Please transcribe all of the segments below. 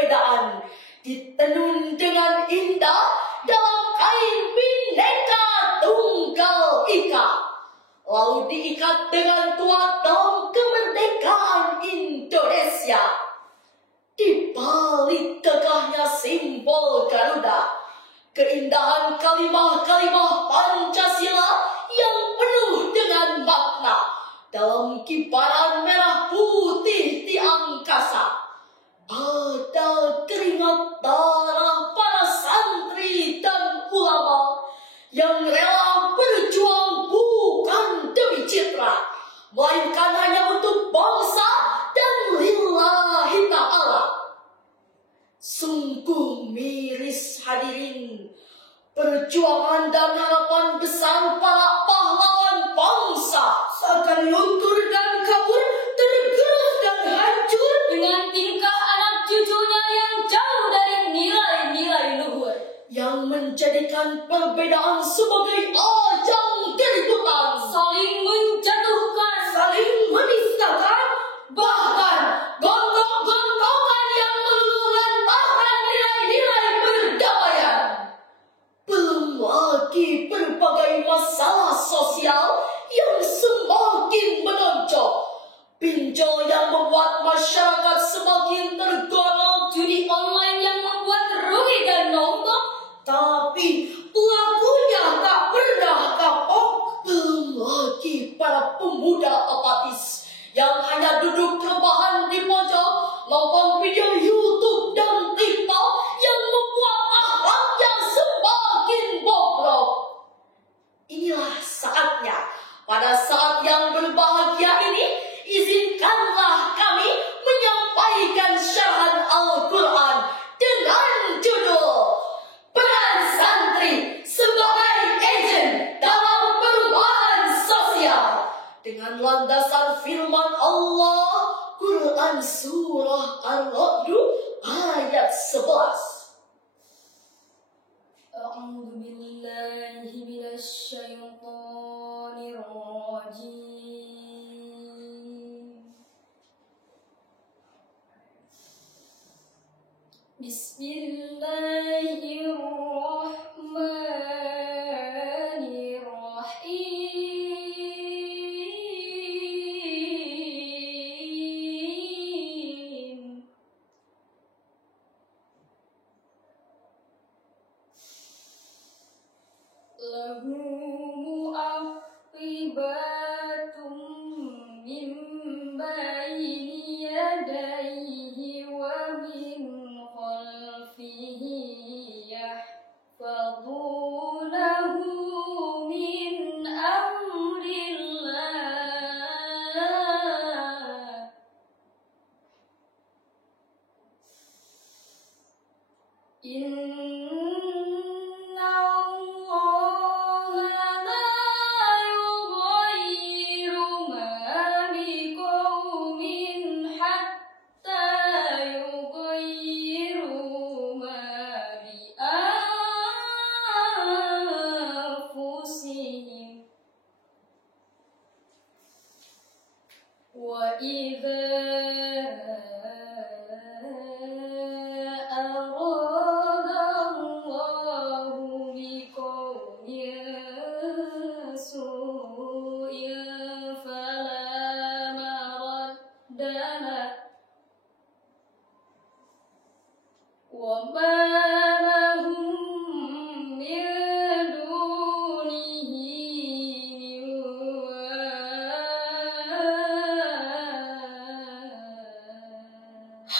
perbedaan ditenun dengan indah dalam kain Bhinneka Tunggal Ika, lalu diikat dengan kuat dalam kemerdekaan Indonesia. Di balik gagahnya simbol Garuda, keindahan kalimah-kalimah Pancasila yang penuh dengan makna dalam kibaran merah putih di angkasa. Ada keringat darah para santri dan ulama yang rela berjuang bukan demi citra, melainkan hanya untuk bangsa dan lillahi ta'ala. Sungguh miris hadirin, perjuangan dan harapan besar para pahlawan bangsa seakan luntur dan kabur, tergerus dan hancur dengan tingkah anak cucunya yang jauh dari nilai-nilai luhur, yang menjadikan perbedaan sebagai ajang keributan, saling menjatuhkan, saling menistakan, bahkan gontok-gontokan yang meluluhlantakan nilai-nilai perdamaian. Belum lagi berbagai masalah sosial yang semakin menonjol, pinjol yang membuat masyarakat semakin tergolong, judi online yang membuat rugi dan nombok, tapi pelakunya tak pernah kapok. Belum lagi para pemuda apatis yang hanya duduk rebahan di pojok, nonton video YouTube dan TikTok yang membuat akhlaknya semakin bobrok. Inilah saatnya, pada saat yang berbahagia ini, izinkanlah kami menyampaikan syarahan Al-Quran dengan judul Peran Santri sebagai Agen dalam Perubahan Sosial, dengan landasan firman Allah, Quran Surah Ar-Ra'd ayat 11. A'udzu billahi minasy syaithanir rajim. Bismillahirrahmanirrahim. Lahu mu'aqibatum min bayni yadayhi wa min khalfihi yahfazunahu min amrillah.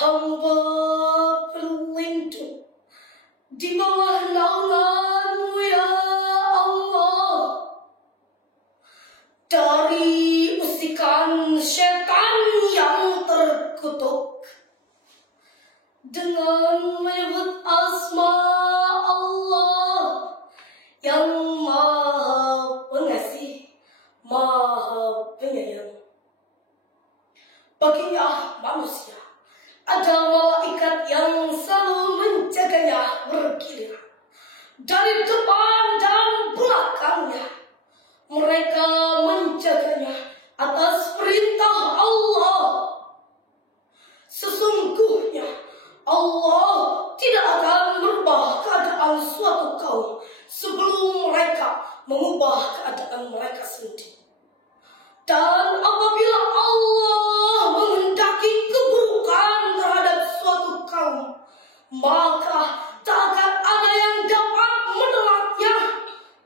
Hamba berlindung di bawah naungan-Mu ya Allah, dari usikan setan yang terkutuk, dengan menyebut asma Allah yang Maha Pengasih, Maha Penyayang. Baginya manusia ada malaikat yang selalu menjaganya bergiliran dari depan dan belakangnya. Mereka menjaganya atas perintah Allah. Sesungguhnya Allah tidak akan merubah keadaan suatu kaum sebelum mereka mengubah keadaan mereka sendiri. Dan apabila Allah menghendaki keburukan terhadap suatu kaum, maka tak akan ada yang dapat menelatnya,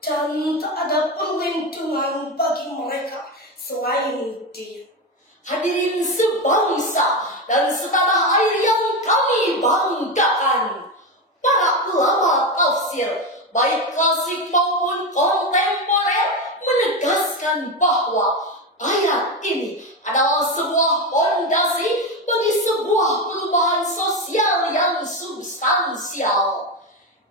dan tak ada perlindungan bagi mereka selain Dia. Hadirin sebangsa dan setanah air yang kami banggakan, para ulama tafsir, baik klasik maupun kontemporer, menegaskan bahwa ayat ini adalah sebuah fondasi bagi sebuah perubahan sosial yang substansial.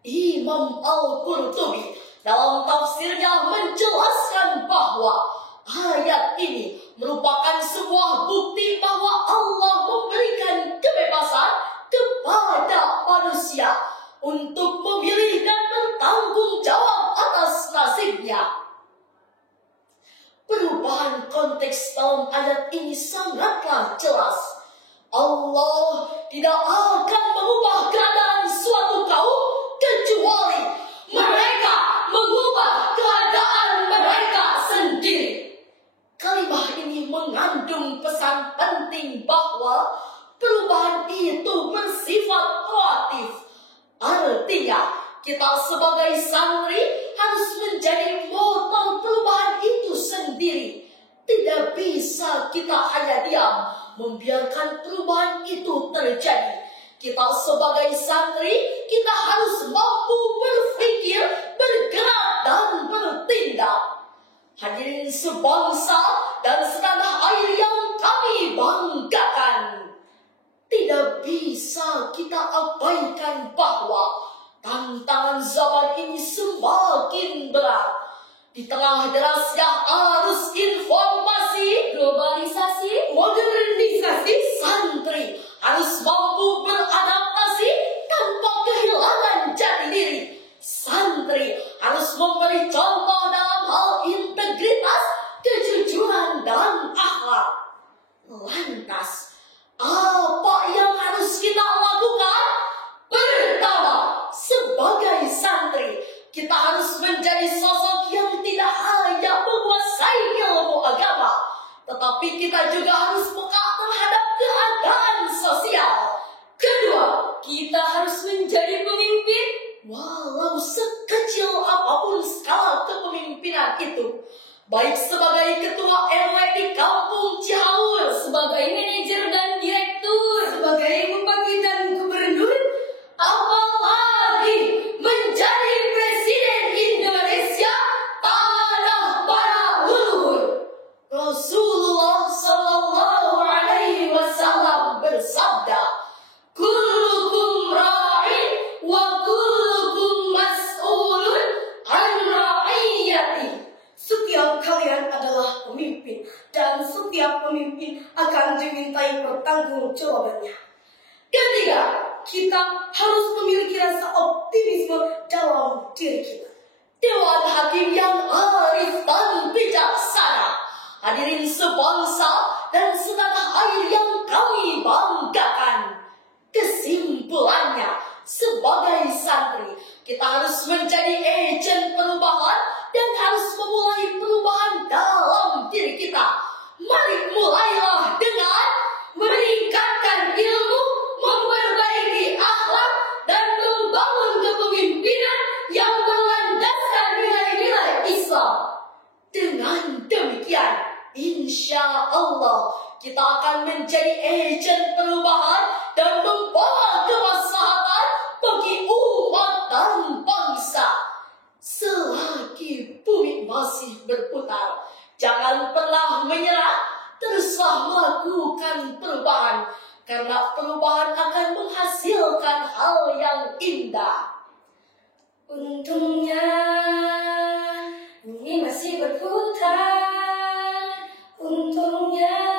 Imam Al-Qurtubi dalam tafsirnya menjelaskan bahwa ayat ini merupakan sebuah bukti bahwa Allah memberikan kebebasan kepada manusia untuk memilih dan bertanggung jawab atas nasibnya. Perubahan konteks dalam ayat ini sangatlah jelas. Allah tidak akan mengubah keadaan suatu kaum kecuali mereka mengubah keadaan mereka sendiri. Kalimat ini mengandung pesan penting bahwa perubahan itu bersifat proaktif. Artinya, kita sebagai santri harus menjadi motor perubahan itu sendiri. Tidak bisa kita hanya diam membiarkan perubahan itu terjadi. Kita sebagai santri, kita harus mampu berpikir, bergerak, dan bertindak. Hadirin sebangsa dan setanah air yang kami banggakan, tidak bisa kita abaikan bahwa tantangan zaman ini semakin berat. Di tengah derasnya arus informasi, globalisasi, modernisasi, santri harus mampu beradaptasi tanpa kehilangan jati diri. Santri harus memberi contoh dalam hal integritas, kejujuran, dan akhlak. Lantas, apa yang harus kita lakukan? Pertama, sebagai santri, kita harus menjadi sosok yang tidak hanya menguasai ilmu agama, tetapi kita juga harus peka terhadap keadaan sosial. Kedua, kita harus menjadi pemimpin, walau sekecil apapun skala kepemimpinan itu. Baik sebagai ketua RW di kampung Cihaur, sebagai manajer dan direktur, sebagai bupati dan gubernur, apalagi menjadi presiden Indonesia, tanah para leluhur. Rasulullah Sallallahu Alaihi Wasallam bersabda, "Kullukum ra'in wa kullukum mas'ulun an ra'iyati." Setiap kalian adalah pemimpin, dan setiap pemimpin akan dimintai pertanggungjawabannya. Ketiga, kita harus memiliki rasa optimisme dalam diri kita. Dewan Hakim yang arif dan bijaksana, hadirin sebangsa dan setanah air yang kami banggakan. Kesimpulannya, sebagai santri, kita harus menjadi agen perubahan dan harus memulai perubahan dalam diri kita. Mari mulailah dengan meningkatkan ilmu, memperbaiki akhlak, dan membangun kepemimpinan yang berlandaskan nilai-nilai Islam. Dengan demikian, insya Allah kita akan menjadi agen perubahan dan membawa kemaslahatan bagi umat dan bangsa. Selagi bumi masih berputar, jangan pernah menyerah, teruslah melakukan perubahan, karena perubahan akan menghasilkan hal yang indah. Untungnya bumi masih berputar, untungnya